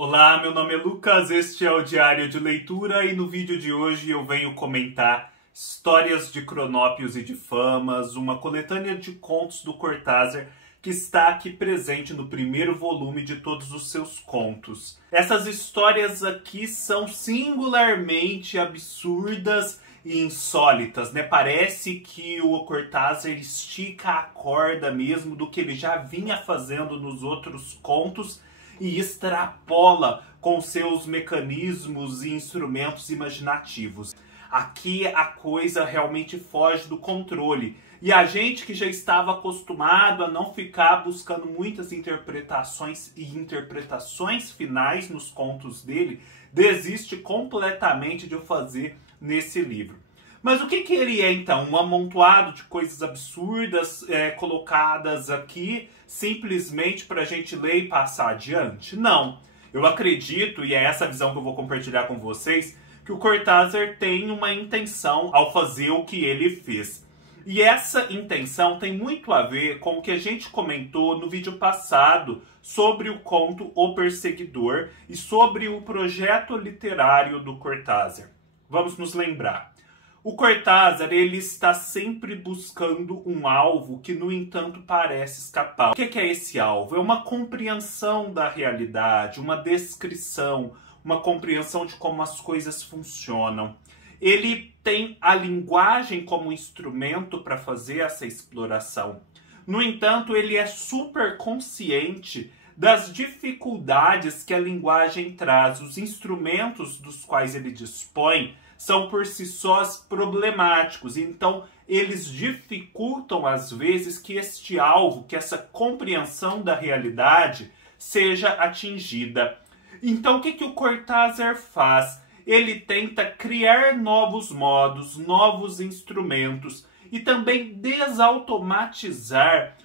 Olá, meu nome é Lucas, este é o Diário de Leitura e no vídeo de hoje eu venho comentar Histórias de Cronópios e de Famas, uma coletânea de contos do Cortázar que está aqui presente no primeiro volume de todos os seus contos. Essas histórias aqui são singularmente absurdas e insólitas, né? Parece que o Cortázar estica a corda mesmo do que ele já vinha fazendo nos outros contos e extrapola com seus mecanismos e instrumentos imaginativos. Aqui a coisa realmente foge do controle. E a gente que já estava acostumado a não ficar buscando muitas interpretações e interpretações finais nos contos dele, desiste completamente de o fazer nesse livro. Mas o que ele é então? Um amontoado de coisas absurdas colocadas aqui simplesmente para a gente ler e passar adiante? Não. Eu acredito, e é essa visão que eu vou compartilhar com vocês, que o Cortázar tem uma intenção ao fazer o que ele fez. E essa intenção tem muito a ver com o que a gente comentou no vídeo passado sobre o conto O Perseguidor e sobre o projeto literário do Cortázar. Vamos nos lembrar. O Cortázar, ele está sempre buscando um alvo que, no entanto, parece escapar. O que é esse alvo? É uma compreensão da realidade, uma descrição, uma compreensão de como as coisas funcionam. Ele tem a linguagem como instrumento para fazer essa exploração. No entanto, ele é super consciente das dificuldades que a linguagem traz. Os instrumentos dos quais ele dispõe são por si sós problemáticos, então eles dificultam às vezes que este alvo, que essa compreensão da realidade seja atingida. Então o que o Cortázar faz? Ele tenta criar novos modos, novos instrumentos e também desautomatizar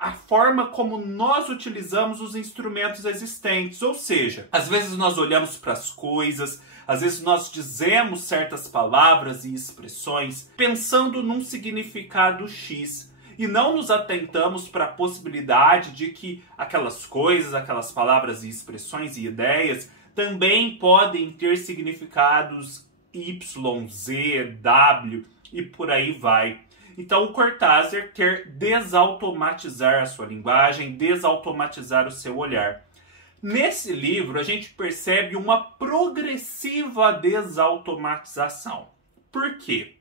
a forma como nós utilizamos os instrumentos existentes. Ou seja, às vezes nós olhamos para as coisas, às vezes nós dizemos certas palavras e expressões pensando num significado X e não nos atentamos para a possibilidade de que aquelas coisas, aquelas palavras e expressões e ideias também podem ter significados Y, Z, W e por aí vai. Então o Cortázar quer desautomatizar a sua linguagem, desautomatizar o seu olhar. Nesse livro a gente percebe uma progressiva desautomatização. Por quê?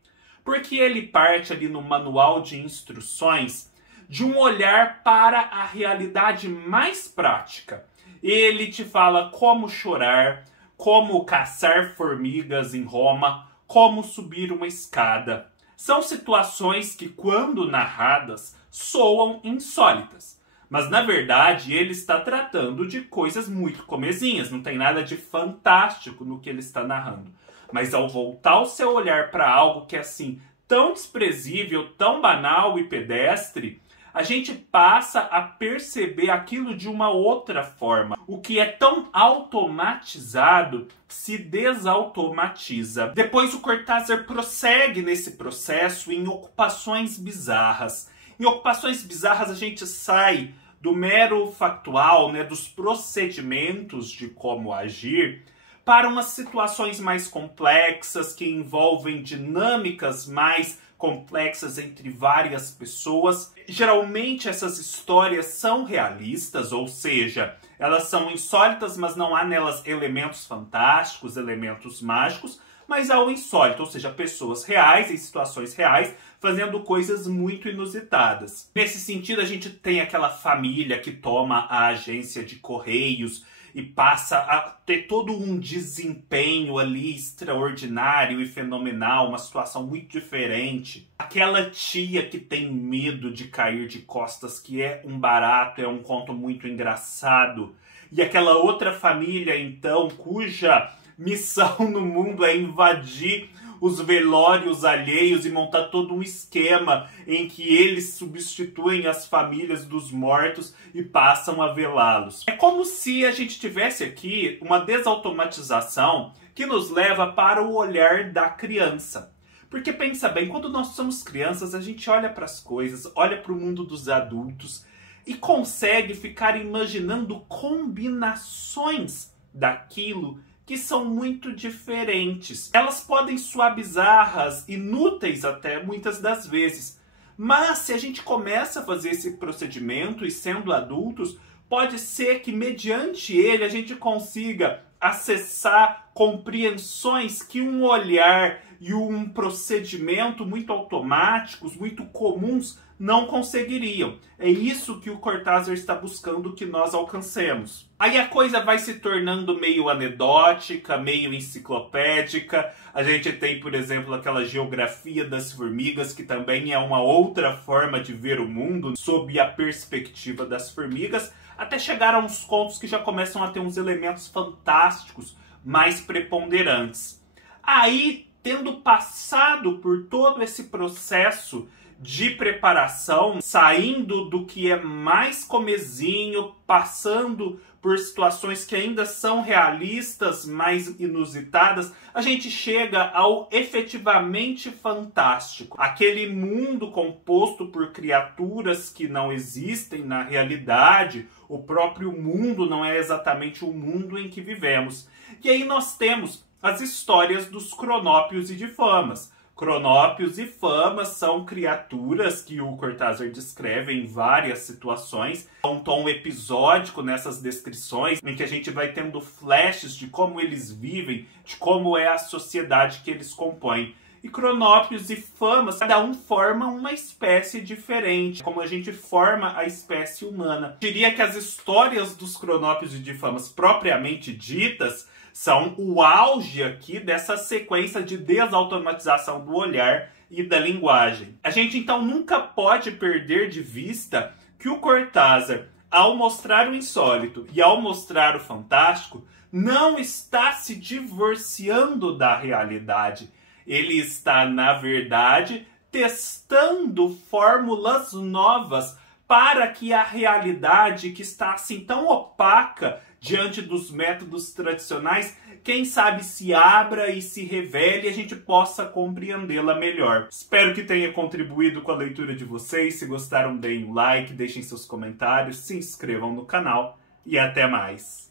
Porque ele parte ali no manual de instruções de um olhar para a realidade mais prática. Ele te fala como chorar, como caçar formigas em Roma, como subir uma escada. São situações que, quando narradas, soam insólitas. Mas, na verdade, ele está tratando de coisas muito comezinhas. Não tem nada de fantástico no que ele está narrando. Mas, ao voltar o seu olhar para algo que é, assim, tão desprezível, tão banal e pedestre, a gente passa a perceber aquilo de uma outra forma. O que é tão automatizado se desautomatiza. Depois o Cortázar prossegue nesse processo em ocupações bizarras. Em ocupações bizarras a gente sai do mero factual, né, dos procedimentos de como agir, para umas situações mais complexas que envolvem dinâmicas mais complexas entre várias pessoas. Geralmente essas histórias são realistas, ou seja, elas são insólitas, mas não há nelas elementos fantásticos, elementos mágicos, mas há o insólito, ou seja, pessoas reais em situações reais fazendo coisas muito inusitadas. Nesse sentido, a gente tem aquela família que toma a agência de correios e passa a ter todo um desempenho ali extraordinário e fenomenal, uma situação muito diferente. Aquela tia que tem medo de cair de costas, que é um barato, é um conto muito engraçado. E aquela outra família, então, cuja missão no mundo é invadir os velórios alheios e montar todo um esquema em que eles substituem as famílias dos mortos e passam a velá-los. É como se a gente tivesse aqui uma desautomatização que nos leva para o olhar da criança. Porque pensa bem, quando nós somos crianças, a gente olha para as coisas, olha para o mundo dos adultos e consegue ficar imaginando combinações daquilo que são muito diferentes. Elas podem soar bizarras, inúteis até, muitas das vezes. Mas se a gente começa a fazer esse procedimento e sendo adultos, pode ser que mediante ele a gente consiga acessar compreensões que um olhar e um procedimento muito automáticos, muito comuns, não conseguiriam. É isso que o Cortázar está buscando que nós alcancemos. Aí a coisa vai se tornando meio anedótica, meio enciclopédica. A gente tem, por exemplo, aquela geografia das formigas, que também é uma outra forma de ver o mundo sob a perspectiva das formigas, até chegar a uns contos que já começam a ter uns elementos fantásticos mais preponderantes. Aí, tendo passado por todo esse processo de preparação, saindo do que é mais comezinho, passando por situações que ainda são realistas, mais inusitadas, a gente chega ao efetivamente fantástico. Aquele mundo composto por criaturas que não existem na realidade, o próprio mundo não é exatamente o mundo em que vivemos. E aí nós temos as histórias dos cronópios e de famas. Cronópios e famas são criaturas que o Cortázar descreve em várias situações. Há um tom episódico nessas descrições, em que a gente vai tendo flashes de como eles vivem, de como é a sociedade que eles compõem. E cronópios e famas, cada um forma uma espécie diferente, como a gente forma a espécie humana. Eu diria que as histórias dos cronópios e de famas propriamente ditas são o auge aqui dessa sequência de desautomatização do olhar e da linguagem. A gente então nunca pode perder de vista que o Cortázar, ao mostrar o insólito e ao mostrar o fantástico, não está se divorciando da realidade. Ele está, na verdade, testando fórmulas novas para que a realidade, que está assim tão opaca diante dos métodos tradicionais, quem sabe se abra e se revele e a gente possa compreendê-la melhor. Espero que tenha contribuído com a leitura de vocês. Se gostaram, deem um like, deixem seus comentários, se inscrevam no canal e até mais.